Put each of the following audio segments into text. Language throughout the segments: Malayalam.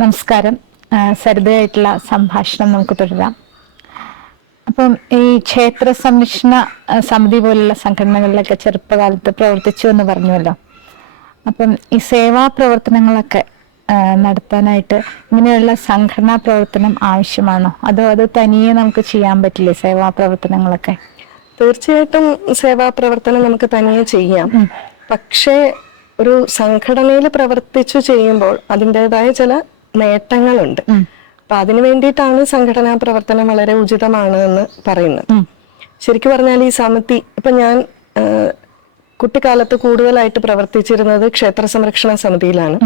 നമസ്കാരം. സരിതയായിട്ടുള്ള സംഭാഷണം നമുക്ക് തുടരാം. അപ്പം ഈ ക്ഷേത്ര സംരക്ഷണ സമിതി പോലുള്ള സംഘടനകളിലൊക്കെ ചെറുപ്പകാലത്ത് പ്രവർത്തിച്ചു എന്ന് പറഞ്ഞുവല്ലോ. അപ്പം ഈ സേവാ പ്രവർത്തനങ്ങളൊക്കെ നടത്താനായിട്ട് ഇങ്ങനെയുള്ള സംഘടനാ പ്രവർത്തനം ആവശ്യമാണോ? അതോ അത് തനിയെ നമുക്ക് ചെയ്യാൻ പറ്റില്ലേ സേവാ പ്രവർത്തനങ്ങളൊക്കെ? തീർച്ചയായിട്ടും സേവാ പ്രവർത്തനം നമുക്ക് തനിയെ ചെയ്യാം. പക്ഷേ ഒരു സംഘടനയിൽ പ്രവർത്തിച്ചു ചെയ്യുമ്പോൾ അതിന്റെതായ ചില നേട്ടങ്ങളുണ്ട്. അപ്പൊ അതിനു വേണ്ടിയിട്ടാണ് സംഘടനാ പ്രവർത്തനം വളരെ ഉചിതമാണ് എന്ന് പറയുന്നത് ശരിക്കും പറഞ്ഞാൽ ഈ സമിതി ഇപ്പൊ ഞാൻ കുട്ടിക്കാലത്ത് കൂടുതലായിട്ട് പ്രവർത്തിച്ചിരുന്നത് ക്ഷേത്ര സംരക്ഷണ സമിതിയിലാണ്.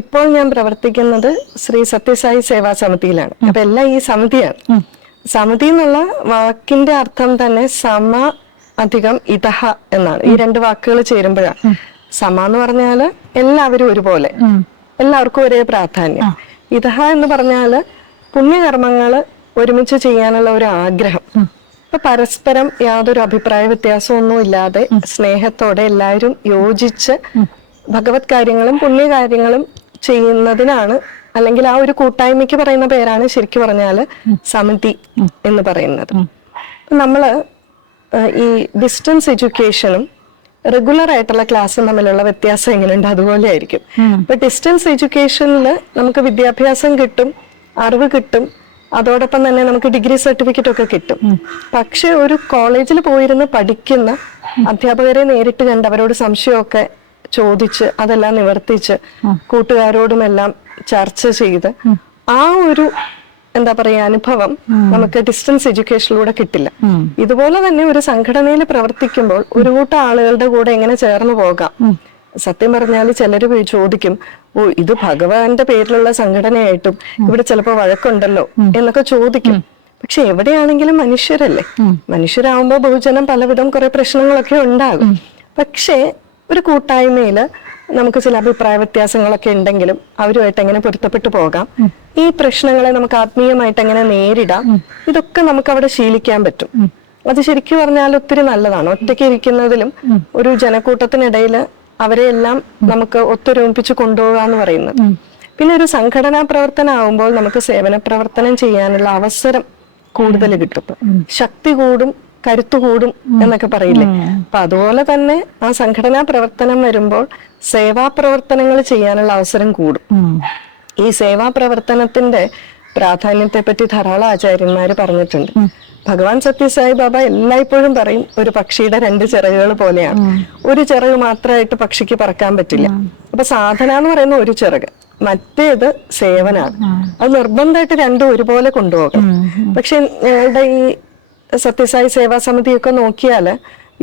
ഇപ്പോൾ ഞാൻ പ്രവർത്തിക്കുന്നത് ശ്രീ സത്യസായി സേവാ സമിതിയിലാണ്. അപ്പൊ എല്ലാം ഈ സമിതിയാണ്. സമിതി എന്നുള്ള വാക്കിന്റെ അർത്ഥം തന്നെ സമ അധികം ഇതഹ എന്നാണ്. ഈ രണ്ട് വാക്കുകൾ ചേരുമ്പോഴാണ്. സമ എന്ന് പറഞ്ഞാൽ എല്ലാവരും ഒരുപോലെ. എല്ലാവർക്കും ഒരേ പ്രാധാന്യം. ഇതഹ എന്ന് പറഞ്ഞാൽ പുണ്യകർമ്മങ്ങൾ ഒരുമിച്ച് ചെയ്യാനുള്ള ഒരു ആഗ്രഹം. ഇപ്പൊ പരസ്പരം യാതൊരു അഭിപ്രായ വ്യത്യാസമൊന്നും ഇല്ലാതെ സ്നേഹത്തോടെ എല്ലാവരും യോജിച്ച് ഭഗവത് കാര്യങ്ങളും പുണ്യകാര്യങ്ങളും ചെയ്യുന്നതിനാണ് അല്ലെങ്കിൽ ആ ഒരു കൂട്ടായ്മയ്ക്ക് പറയുന്ന പേരാണ് ശരിക്കും പറഞ്ഞാൽ സമിതി എന്ന് പറയുന്നത്. നമ്മൾ ഈ ഡിസ്റ്റൻസ് എഡ്യൂക്കേഷനും റെഗുലർ ആയിട്ടുള്ള ക്ലാസ്സും തമ്മിലുള്ള വ്യത്യാസം എങ്ങനെയുണ്ട്? അതുപോലെ ആയിരിക്കും. ഇപ്പൊ ഡിസ്റ്റൻസ് എഡ്യൂക്കേഷനിൽ നമുക്ക് വിദ്യാഭ്യാസം കിട്ടും അറിവ് കിട്ടും. അതോടൊപ്പം തന്നെ നമുക്ക് ഡിഗ്രി സർട്ടിഫിക്കറ്റ് ഒക്കെ കിട്ടും. പക്ഷെ ഒരു കോളേജിൽ പോയിരുന്ന് പഠിക്കുന്ന അധ്യാപകരെ നേരിട്ട് കണ്ട് അവരോട് സംശയമൊക്കെ ചോദിച്ച് അതെല്ലാം നിവർത്തിച്ച് കൂട്ടുകാരോടുമെല്ലാം ചർച്ച ചെയ്ത് ആ ഒരു എന്താ പറയുക അനുഭവം നമുക്ക് ഡിസ്റ്റൻസ് എഡ്യൂക്കേഷനിലൂടെ കിട്ടില്ല. ഇതുപോലെ തന്നെ ഒരു സംഘടനയിൽ പ്രവർത്തിക്കുമ്പോൾ ഒരു കൂട്ടം ആളുകളുടെ കൂടെ എങ്ങനെ ചേർന്ന് പോകാം? സത്യം പറഞ്ഞാൽ ചിലര് പോയി ചോദിക്കും ഓ ഇത് ഭഗവാന്റെ പേരിലുള്ള സംഘടനയായിട്ടും ഇവിടെ ചിലപ്പോൾ വഴക്കുണ്ടല്ലോ? എന്നൊക്കെ ചോദിക്കും. പക്ഷെ എവിടെയാണെങ്കിലും മനുഷ്യരല്ലേ? മനുഷ്യരാകുമ്പോൾ ബഹുജനം പലവിധം കുറെ പ്രശ്നങ്ങളൊക്കെ ഉണ്ടാകും. പക്ഷേ ഒരു കൂട്ടായ്മയിൽ നമുക്ക് ചില അഭിപ്രായ വ്യത്യാസങ്ങളൊക്കെ ഉണ്ടെങ്കിലും അവരുമായിട്ട് എങ്ങനെ പൊരുത്തപ്പെട്ടു പോകാം? ഈ പ്രശ്നങ്ങളെ നമുക്ക് ആത്മീയമായിട്ട് എങ്ങനെ നേരിടാം? ഇതൊക്കെ നമുക്ക് അവിടെ ശീലിക്കാൻ പറ്റും. അത് ശരിക്കും പറഞ്ഞാൽ ഒത്തിരി നല്ലതാണ്. ഒറ്റയ്ക്ക് ഇരിക്കുന്നതിലും ഒരു ജനക്കൂട്ടത്തിനിടയിൽ അവരെ എല്ലാം നമുക്ക് ഒത്തൊരുമിപ്പിച്ച് കൊണ്ടുപോകുക എന്ന് പറയുന്നത് പിന്നെ ഒരു സംഘടനാ പ്രവർത്തനം ആവുമ്പോൾ നമുക്ക് സേവന പ്രവർത്തനം ചെയ്യാനുള്ള അവസരം കൂടുതൽ കിട്ടും. ശക്തി കൂടും കരുത്തു കൂടും എന്നൊക്കെ പറയില്ലേ? അപ്പൊ അതുപോലെ തന്നെ ആ സംഘടനാ പ്രവർത്തനം വരുമ്പോൾ സേവാ പ്രവർത്തനങ്ങൾ ചെയ്യാനുള്ള അവസരം കൂടും. ഈ സേവാ പ്രവർത്തനത്തിന്റെ പ്രാധാന്യത്തെ പറ്റി ധാരാളം ആചാര്യന്മാര് പറഞ്ഞിട്ടുണ്ട്. ഭഗവാൻ സത്യസായി ബാബ എല്ലായ്പ്പോഴും പറയും ഒരു പക്ഷിയുടെ രണ്ട് ചിറകുകൾ പോലെയാണ്. ഒരു ചിറക് മാത്രമായിട്ട് പക്ഷിക്ക് പറക്കാൻ പറ്റില്ല. അപ്പൊ സാധന എന്ന് പറയുന്ന ഒരു ചിറക് മറ്റേത് സേവനാണ്. അത് നിർബന്ധമായിട്ട് രണ്ടും ഒരുപോലെ കൊണ്ടുപോകണം. പക്ഷെ ഞങ്ങളുടെ ഈ സത്യസായി സേവാ സമിതിയൊക്കെ നോക്കിയാൽ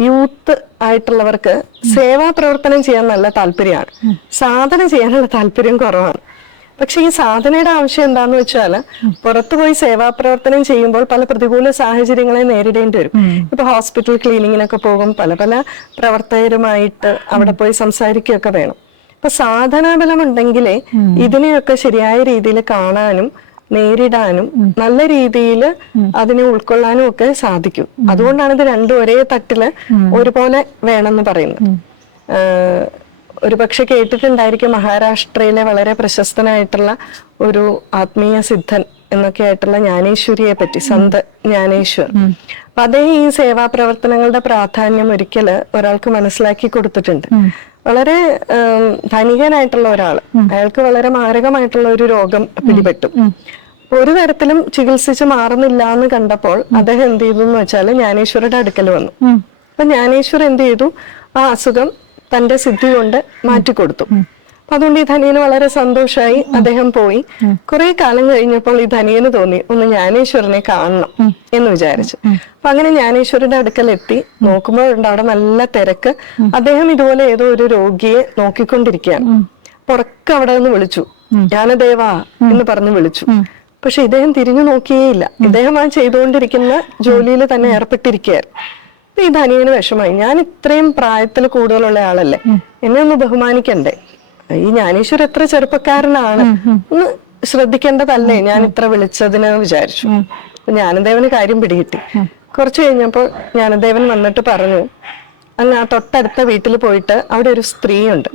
യൂത്ത് ആയിട്ടുള്ളവർക്ക് സേവാ പ്രവർത്തനം ചെയ്യാൻ നല്ല താല്പര്യമാണ്. സാധന ചെയ്യാനുള്ള താല്പര്യം കുറവാണ്. പക്ഷെ ഈ സാധനയുടെ ആവശ്യം എന്താന്ന് വെച്ചാൽ പുറത്തു പോയി സേവാ പ്രവർത്തനം ചെയ്യുമ്പോൾ പല പ്രതികൂല സാഹചര്യങ്ങളെ നേരിടേണ്ടി വരും. ഇപ്പൊ ഹോസ്പിറ്റൽ ക്ലീനിങ്ങിനൊക്കെ പോകും പല പല പ്രവർത്തകരുമായിട്ട് അവിടെ പോയി സംസാരിക്കുകയൊക്കെ വേണം. അപ്പൊ സാധനാബലം ഉണ്ടെങ്കിലേ ഇതിനെയൊക്കെ ശരിയായ രീതിയിൽ കാണാനും നേരിടാനും നല്ല രീതിയിൽ അതിനെ ഉൾക്കൊള്ളാനും ഒക്കെ സാധിക്കും. അതുകൊണ്ടാണ് ഇത് രണ്ടും ഒരേ തട്ടിൽ ഒരുപോലെ വേണമെന്ന് പറയുന്നത്. ഒരു പക്ഷെ കേട്ടിട്ടുണ്ടായിരിക്കും മഹാരാഷ്ട്രയിലെ വളരെ പ്രശസ്തനായിട്ടുള്ള ഒരു ആത്മീയ സിദ്ധൻ എന്നൊക്കെ ആയിട്ടുള്ള ജ്ഞാനേശ്വരിയെ പറ്റി സന്ത ജ്ഞാനേശ്വർ. അപ്പൊ അദ്ദേഹം ഈ സേവാ പ്രവർത്തനങ്ങളുടെ പ്രാധാന്യം ഒരിക്കൽ ഒരാൾക്ക് മനസ്സിലാക്കി കൊടുത്തിട്ടുണ്ട്. വളരെ ധനികനായിട്ടുള്ള ഒരാൾ. അയാൾക്ക് വളരെ മാരകമായിട്ടുള്ള ഒരു രോഗം പിടിപെട്ടു. ഒരു തരത്തിലും ചികിത്സിച്ച് മാറുന്നില്ല എന്ന് കണ്ടപ്പോൾ അദ്ദേഹം എന്ത് ചെയ്തു എന്ന് വെച്ചാൽ ജ്ഞാനേശ്വരുടെ അടുക്കൽ വന്നു. അപ്പൊ ജ്ഞാനേശ്വർ എന്ത് ചെയ്തു? ആ അസുഖം തന്റെ സിദ്ധി കൊണ്ട് മാറ്റിക്കൊടുത്തു അപ്പൊ അതുകൊണ്ട് ഈ ധനിയന് വളരെ സന്തോഷമായി അദ്ദേഹം പോയി. കുറെ കാലം കഴിഞ്ഞപ്പോൾ ഈ ധനിയന് തോന്നി ഒന്ന് ജ്ഞാനേശ്വരനെ കാണണം എന്ന് വിചാരിച്ചു. അപ്പൊ അങ്ങനെ ജ്ഞാനേശ്വരന്റെ അടുക്കൽ എത്തി. നോക്കുമ്പോഴുണ്ട് അവിടെ നല്ല തിരക്ക്. അദ്ദേഹം ഇതുപോലെ ഏതോ ഒരു രോഗിയെ നോക്കിക്കൊണ്ടിരിക്കുകയാണ്. പുറക്കെ അവിടെ നിന്ന് വിളിച്ചു. ജ്ഞാനദേവാ എന്ന് പറഞ്ഞു വിളിച്ചു. പക്ഷെ ഇദ്ദേഹം തിരിഞ്ഞു നോക്കിയേയില്ല. ഇദ്ദേഹം ആ ചെയ്തുകൊണ്ടിരിക്കുന്ന ജോലിയിൽ തന്നെ ഏർപ്പെട്ടിരിക്കുകയായിരുന്നു. ഇത് ഈ ധനിയന് വിഷമായി ഞാൻ ഇത്രയും പ്രായത്തിൽ കൂടുതലുള്ള ആളല്ലേ? എന്നെ ഒന്ന് ബഹുമാനിക്കണ്ടേ? ഈ ജ്ഞാനേശ്വർ എത്ര ചെറുപ്പക്കാരനാണ്? ഒന്ന് ശ്രദ്ധിക്കേണ്ടതല്ലേ? ഞാൻ ഇത്ര വിളിച്ചതിന് വിചാരിച്ചു. ജ്ഞാനദേവന് കാര്യം പിടികിട്ടി. കുറച്ചു കഴിഞ്ഞപ്പോൾ ജ്ഞാനദേവൻ വന്നിട്ട് പറഞ്ഞു അങ്ങ് ആ തൊട്ടടുത്ത വീട്ടിൽ പോയിട്ട് അവിടെ ഒരു സ്ത്രീയുണ്ട്.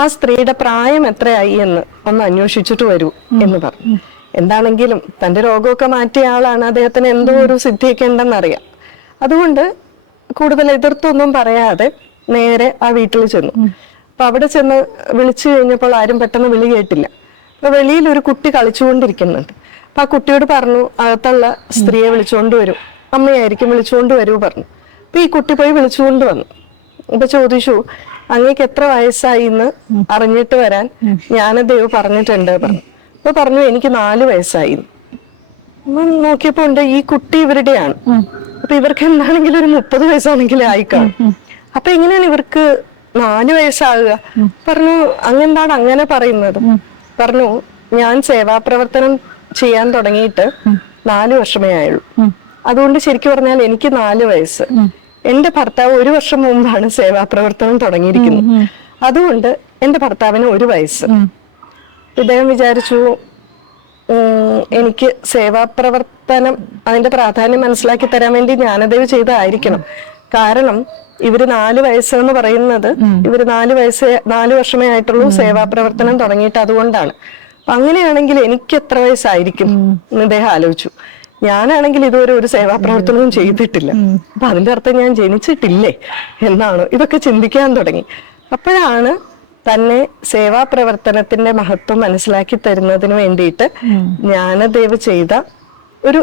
ആ സ്ത്രീയുടെ പ്രായം എത്രയായി എന്ന് ഒന്ന് അന്വേഷിച്ചിട്ട് വരൂ എന്ന് പറഞ്ഞു. എന്താണെങ്കിലും തന്റെ രോഗമൊക്കെ മാറ്റിയ ആളാണ്. അദ്ദേഹത്തിന് എന്തോ ഒരു സിദ്ധിയൊക്കെ ഉണ്ടെന്നറിയാം. അതുകൊണ്ട് കൂടുതൽ എതിർത്തൊന്നും പറയാതെ നേരെ ആ വീട്ടിൽ ചെന്നു. അപ്പൊ അവിടെ ചെന്ന് വിളിച്ചു കഴിഞ്ഞപ്പോൾ ആരും പെട്ടെന്ന് വിളി കേട്ടില്ല. അപ്പൊ വെളിയിൽ ഒരു കുട്ടി കളിച്ചുകൊണ്ടിരിക്കുന്നുണ്ട്. അപ്പൊ ആ കുട്ടിയോട് പറഞ്ഞു അകത്തുള്ള സ്ത്രീയെ വിളിച്ചുകൊണ്ട് വരൂ. അമ്മയായിരിക്കും വിളിച്ചുകൊണ്ട് വരൂ പറഞ്ഞു. അപ്പൊ ഈ കുട്ടി പോയി വിളിച്ചുകൊണ്ട് വന്നു. അപ്പൊ ചോദിച്ചു അങ്ങേക്ക് എത്ര വയസ്സായി എന്ന് അറിഞ്ഞിട്ട് വരാൻ ജ്ഞാനദേവ് പറഞ്ഞിട്ടുണ്ട് പറഞ്ഞു. അപ്പൊ പറഞ്ഞു എനിക്ക് നാല് വയസ്സായി. നോക്കിയപ്പോ ഉണ്ട് ഈ കുട്ടി ഇവരുടെയാണ്. അപ്പൊ ഇവർക്ക് എന്താണെങ്കിലും ഒരു മുപ്പത് വയസ്സാണെങ്കിലും ആയിക്കാണും. അപ്പൊ എങ്ങനെയാണ് ഇവർക്ക് നാല് വയസ്സാകുക? പറഞ്ഞു അങ്ങെന്താണ് അങ്ങനെ പറയുന്നത്? പറഞ്ഞു ഞാൻ സേവാപ്രവർത്തനം ചെയ്യാൻ തുടങ്ങിയിട്ട് നാല് വർഷമേ ആയുള്ളൂ. അതുകൊണ്ട് ശരിക്കും പറഞ്ഞാൽ എനിക്ക് നാല് വയസ്സ്. എന്റെ ഭർത്താവ് ഒരു വർഷം മുമ്പാണ് സേവാപ്രവർത്തനം തുടങ്ങിയിരിക്കുന്നത്. അതുകൊണ്ട് എന്റെ ഭർത്താവിന് ഒരു വയസ്സ്. ഇദ്ദേഹം വിചാരിച്ചു എനിക്ക് സേവാപ്രവർത്തനം അതിന്റെ പ്രാധാന്യം മനസ്സിലാക്കി തരാൻ വേണ്ടി ജ്ഞാനദേവ് ചെയ്തതായിരിക്കണം. കാരണം ഇവർ നാല് വയസ്സ് എന്ന് പറയുന്നത് ഇവർ നാല് വയസ്സ് നാല് വർഷമേ ആയിട്ടുള്ളൂ സേവാപ്രവർത്തനം തുടങ്ങിയിട്ട് അതുകൊണ്ടാണ്. അപ്പൊ അങ്ങനെയാണെങ്കിൽ എനിക്ക് എത്ര വയസ്സായിരിക്കും എന്ന് ഇദ്ദേഹം ആലോചിച്ചു. ഞാനാണെങ്കിൽ ഇതുവരെ ഒരു സേവാപ്രവർത്തനവും ചെയ്തിട്ടില്ല. അപ്പൊ അതിന്റെ അർത്ഥം ഞാൻ ജനിച്ചിട്ടില്ലേ എന്നാണ് ഇതൊക്കെ ചിന്തിക്കാൻ തുടങ്ങി. അപ്പോഴാണ് തന്നെ സേവാ പ്രവർത്തനത്തിന്റെ മഹത്വം മനസ്സിലാക്കി തരുന്നതിന് വേണ്ടിയിട്ട് ജ്ഞാനദേവ് ചെയ്ത ഒരു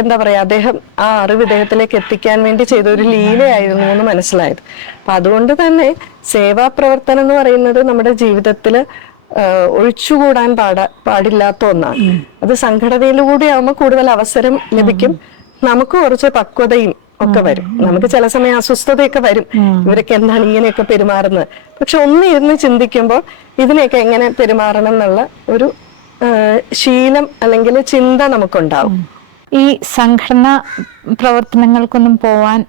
എന്താ പറയാ അദ്ദേഹം ആ അറിവ് ഇദ്ദേഹത്തിലേക്ക് എത്തിക്കാൻ വേണ്ടി ചെയ്ത ഒരു ലീലയായിരുന്നു എന്ന് മനസ്സിലായത്. അപ്പൊ അതുകൊണ്ട് തന്നെ സേവാ പ്രവർത്തനം എന്ന് പറയുന്നത് നമ്മുടെ ജീവിതത്തിൽ ഒഴിച്ചുകൂടാൻ പാട പാടില്ലാത്ത ഒന്നാണ്. അത് സംഘടനയിലൂടെ ആവുമ്പോൾ കൂടുതൽ അവസരം ലഭിക്കും. നമുക്ക് കുറച്ച് പക്വതയും ഒക്കെ വരും. നമുക്ക് ചില സമയം അസ്വസ്ഥതയൊക്കെ വരും. ഇവരൊക്കെ എന്താണ് ഇങ്ങനെയൊക്കെ പെരുമാറുന്നത്? പക്ഷെ ഒന്ന് ഇരുന്ന് ചിന്തിക്കുമ്പോൾ ഇതിനെയൊക്കെ എങ്ങനെ പെരുമാറണം എന്നുള്ള ഒരു ശീലം അല്ലെങ്കിൽ ചിന്ത നമുക്കുണ്ടാവും. ഈ സംഘടന പ്രവർത്തനങ്ങൾക്കൊന്നും പോവാൻ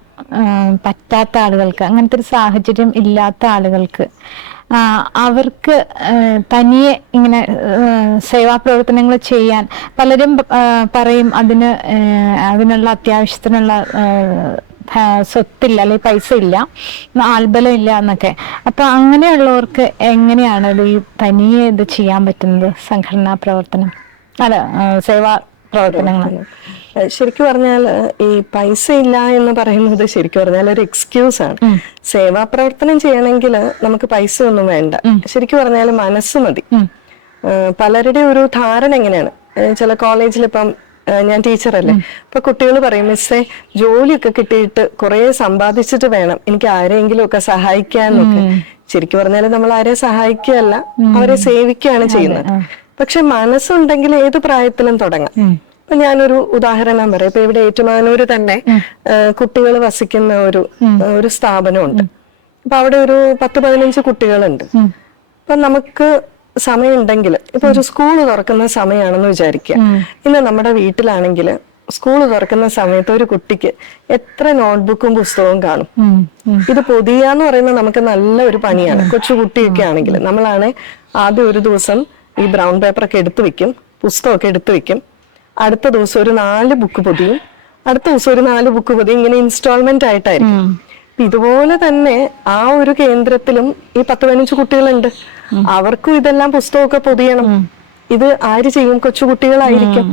പറ്റാത്ത ആളുകൾക്ക് അങ്ങനത്തെ ഒരു സാഹചര്യം ഇല്ലാത്ത ആളുകൾക്ക് അവർക്ക് തനിയെ ഇങ്ങനെ സേവാ പ്രവർത്തനങ്ങൾ ചെയ്യാൻ പലരും പറയും അതിന് അതിനുള്ള അത്യാവശ്യത്തിനുള്ള സ്വത്തില്ല അല്ലെങ്കിൽ പൈസ ഇല്ല ആൽബലം ഇല്ല എന്നൊക്കെ. അപ്പൊ അങ്ങനെയുള്ളവർക്ക് എങ്ങനെയാണ് ഇത് ഈ തനിയെ ഇത് ചെയ്യാൻ പറ്റുന്നത് സംഘടനാ പ്രവർത്തനം? അല്ല സേവാ പ്രവർത്തനങ്ങൾ ശരിക്കും പറഞ്ഞാൽ ഈ പൈസ ഇല്ല എന്ന് പറയുന്നത് ശരിക്കും പറഞ്ഞാൽ ഒരു എക്സ്ക്യൂസ് ആണ്. സേവാ പ്രവർത്തനം ചെയ്യണമെങ്കിൽ നമുക്ക് പൈസ ഒന്നും വേണ്ട ശരിക്കും പറഞ്ഞാൽ മനസ്സ് മതി. പലരുടെ ഒരു ധാരണ എങ്ങനെയാണ്? ചില കോളേജിൽ ഇപ്പം ഞാൻ ടീച്ചറല്ലേ അപ്പൊ കുട്ടികൾ പറയും മിസ്സേ ജോലിയൊക്കെ കിട്ടിയിട്ട് കുറെ സമ്പാദിച്ചിട്ട് വേണം. എനിക്ക് ആരെങ്കിലും ഒക്കെ സഹായിക്കാനൊക്കെ ശരിക്കും പറഞ്ഞാൽ നമ്മൾ ആരെ സഹായിക്കുകയല്ല അവരെ സേവിക്കുകയാണ് ചെയ്യുന്നത്. പക്ഷെ മനസ്സുണ്ടെങ്കിൽ ഏത് പ്രായത്തിലും തുടങ്ങാം. ഇപ്പൊ ഞാനൊരു ഉദാഹരണം പറയാം. ഇപ്പൊ ഇവിടെ ഏറ്റുമാനൂര് തന്നെ കുട്ടികൾ വസിക്കുന്ന ഒരു ഒരു സ്ഥാപനമുണ്ട്. അപ്പൊ അവിടെ ഒരു പത്ത് പതിനഞ്ച് കുട്ടികളുണ്ട്. അപ്പൊ നമുക്ക് സമയമുണ്ടെങ്കിൽ ഇപ്പൊ ഒരു സ്കൂൾ തുറക്കുന്ന സമയമാണെന്ന് വിചാരിക്കുക. ഇന്ന് നമ്മുടെ വീട്ടിലാണെങ്കിൽ സ്കൂൾ തുറക്കുന്ന സമയത്ത് ഒരു കുട്ടിക്ക് എത്ര നോട്ട്ബുക്കും പുസ്തകവും കാണും. ഇത് പൊതിയാന്ന് പറയുന്നത് നമുക്ക് നല്ല ഒരു പണിയാണ്. കൊച്ചു കുട്ടിയൊക്കെ ആണെങ്കിൽ നമ്മളാണ് ആദ്യം ഒരു ദിവസം ഈ ബ്രൗൺ പേപ്പറൊക്കെ എടുത്തു വെക്കും പുസ്തകമൊക്കെ എടുത്തു വെക്കും. അടുത്ത ദിവസം ഒരു നാല് ബുക്ക് പൊതിയും. അടുത്ത ദിവസം ഒരു നാല് ബുക്ക് പൊതിയും. ഇങ്ങനെ ഇൻസ്റ്റാൾമെന്റ് ആയിട്ടായിരിക്കും. ഇതുപോലെ തന്നെ ആ ഒരു കേന്ദ്രത്തിലും ഈ പത്ത് പതിനഞ്ച് കുട്ടികളുണ്ട്. അവർക്കും ഇതെല്ലാം പുസ്തകമൊക്കെ പൊതിയണം. ഇത് ആര് ചെയ്യും? കൊച്ചുകുട്ടികളായിരിക്കും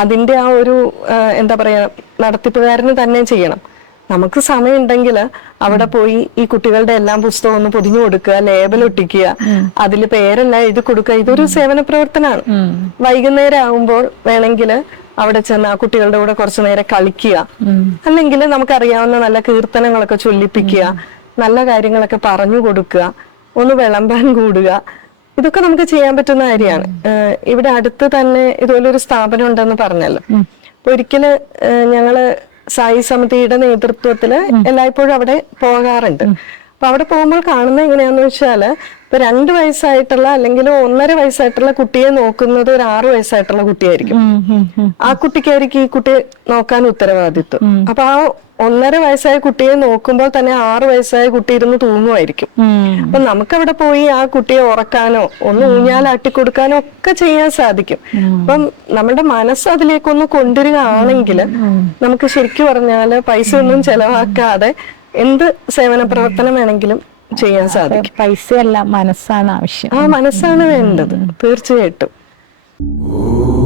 അതിന്റെ ആ ഒരു എന്താ പറയാ നടത്തിപ്പുകാരന് തന്നെ ചെയ്യണം. നമുക്ക് സമയമുണ്ടെങ്കിൽ അവിടെ പോയി ഈ കുട്ടികളുടെ എല്ലാം പുസ്തകം ഒന്ന് പൊതിഞ്ഞു കൊടുക്കുക ലേബൽ ഒട്ടിക്കുക അതിൽ പേരെല്ലാം എഴുതി കൊടുക്കുക. ഇതൊരു സേവന പ്രവർത്തനമാണ്. വൈകുന്നേരം ആകുമ്പോൾ വേണമെങ്കിൽ അവിടെ ചെന്ന് ആ കുട്ടികളുടെ കൂടെ കുറച്ചു നേരം കളിക്കുക. അല്ലെങ്കിൽ നമുക്കറിയാവുന്ന നല്ല കീർത്തനങ്ങളൊക്കെ ചൊല്ലിപ്പിക്കുക നല്ല കാര്യങ്ങളൊക്കെ പറഞ്ഞു കൊടുക്കുക ഒന്ന് വിളമ്പാൻ കൂടുക. ഇതൊക്കെ നമുക്ക് ചെയ്യാൻ പറ്റുന്ന കാര്യമാണ്. ഇവിടെ അടുത്ത് തന്നെ ഇതുപോലൊരു സ്ഥാപനം ഉണ്ടെന്ന് പറഞ്ഞല്ലോ. അപ്പൊ ഒരിക്കൽ ഞങ്ങൾ സായി സമിതിയുടെ നേതൃത്വത്തിൽ എല്ലായ്പ്പോഴും അവിടെ പോകാറുണ്ട്. അപ്പൊ അവിടെ പോകുമ്പോൾ കാണുന്നത് എങ്ങനെയാന്ന് വെച്ചാൽ ഇപ്പൊ രണ്ട് വയസ്സായിട്ടുള്ള അല്ലെങ്കിൽ ഒന്നര വയസ്സായിട്ടുള്ള കുട്ടിയെ നോക്കുന്നത് ഒരു ആറു വയസ്സായിട്ടുള്ള കുട്ടിയായിരിക്കും. ആ കുട്ടിക്കായിരിക്കും ഈ കുട്ടിയെ നോക്കാൻ ഉത്തരവാദിത്വം. അപ്പൊ ആ ഒന്നര വയസ്സായ കുട്ടിയെ നോക്കുമ്പോൾ തന്നെ ആറു വയസ്സായ കുട്ടി ഇരുന്ന് തൂങ്ങുമായിരിക്കും. അപ്പൊ നമുക്കവിടെ പോയി ആ കുട്ടിയെ ഉറക്കാനോ ഒന്ന് ഊഞ്ഞാലാട്ടി കൊടുക്കാനോ ഒക്കെ ചെയ്യാൻ സാധിക്കും. അപ്പം നമ്മുടെ മനസ്സ് അതിലേക്കൊന്ന് കൊണ്ടുവരികയാണെങ്കിൽ നമുക്ക് ശരിക്കും പറഞ്ഞാൽ പൈസ ഒന്നും ചെലവാക്കാതെ എന്ത് സേവന പ്രവർത്തനം വേണമെങ്കിലും ചെയ്യാൻ സാധിക്കും. പൈസയല്ല മനസ്സാണ് ആവശ്യം. ആ മനസ്സാണ് വേണ്ടത്. തീർച്ചയായിട്ടും. ഓ